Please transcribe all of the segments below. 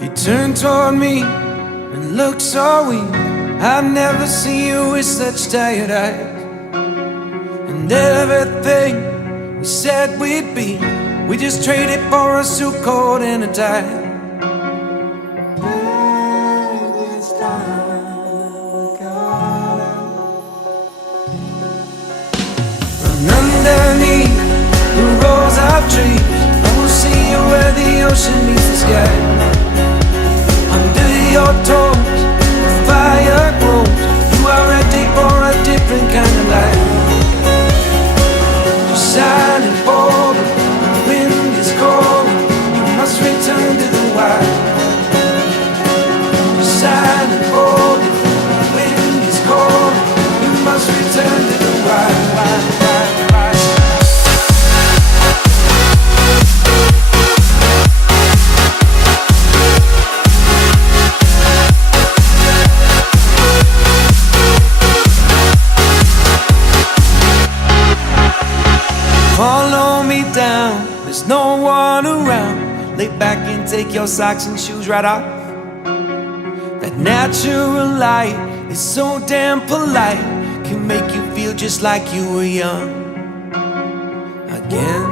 You turn toward me and look so weak. I've never seen you with such tired eyes. And everything we said we'd be, we just traded for a suit coat and a tie. And underneath the rows of trees, I will see you where the ocean meets the sky. Under your toes, the fire grows. You are ready for a different kind of life. You're silent, bold, the wind is cold. You must return to the wild. You're silent, bold, the wind is cold. You must return to the wild. Follow me down, there's no one around. Lay back and take your socks and shoes right off. That natural light is so damn polite, can make you feel just like you were young again.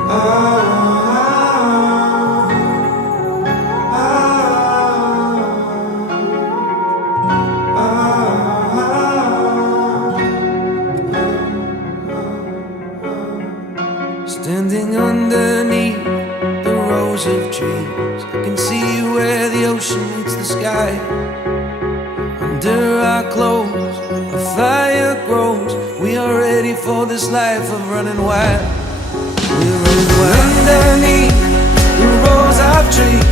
Standing underneath the rows of trees, I can see where the ocean meets the sky. Under our clothes, a fire grows. We are ready for this life of running wild. We're running wild. Underneath the rows of trees,